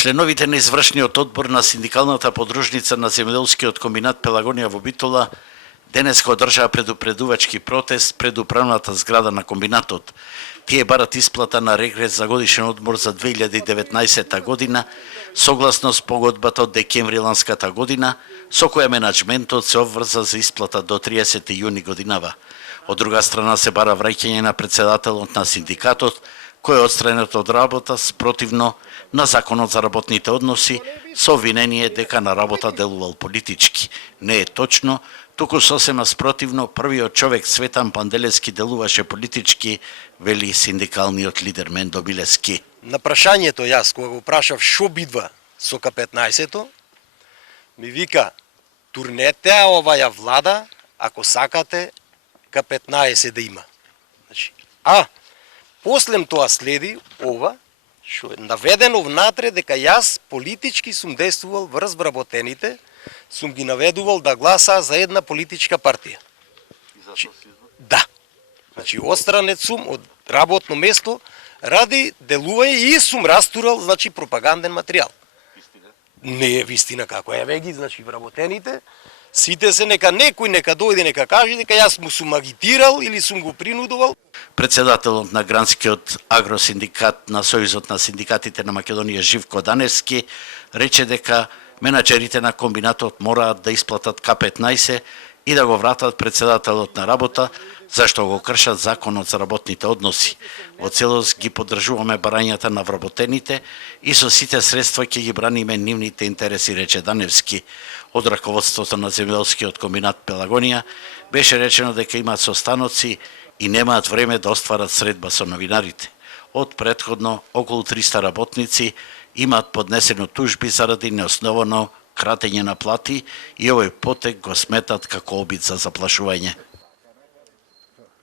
Членовите на извршниот одбор на синдикалната подружница на земјоделскиот комбинат Пелагонија во Битола денес го одржаа предупредувачки протест пред управната зграда на комбинатот. Тие барат исплата на регрес за годишен одмор за 2019 година, согласно с погодбата од декември ланската година, со која менаџментот се обврза за исплата до 30 јуни годинава. Од друга страна се бара враќање на председателот на синдикатот, кој е отстранет од работа спротивно на Законот за работните односи, со обвинение дека на работа делувал политички. Не е точно, туку сосема спротивно првиот човек Светан Панделевски делуваше политички, вели синдикалниот лидер Мендо Билески. На прашањето јас, кога го прашав шо бидва со К-15-то, ми вика, турнете оваја влада, ако сакате К-15 да има. Значи, послем тоа следи ова, што е наведено внатре дека јас политички сум действувал врз вработените, сум ги наведувал да гласа за една политичка партија. Да. Значи, отстранет сум од работно место ради делување и сум растурал, значи, пропаганден материјал. Не е вистина како е веги, значи, вработените, сите се нека некој нека дојде нека каже дека јас му сум агитирал или сум го принудувал. Председателот на Гранскиот агросиндикат на Сојузот на синдикатите на Македонија Живко Даневски рече дека менаџерите на комбинатот мораат да исплатат К-15 и да го вратат председателот на работа, зашто го кршат Законот за работните односи. Во целост ги поддржуваме барањата на вработените и со сите средства ќе ги браниме нивните интереси, рече Даневски. Од раководството на земјоделскиот комбинат Пелагонија беше речено дека имаат состаноци и немаат време да остварат средба со новинарите. Од претходно околу 300 работници имаат поднесено тужби заради неосновано кратење на плати и овој потек го сметат како обид за заплашување.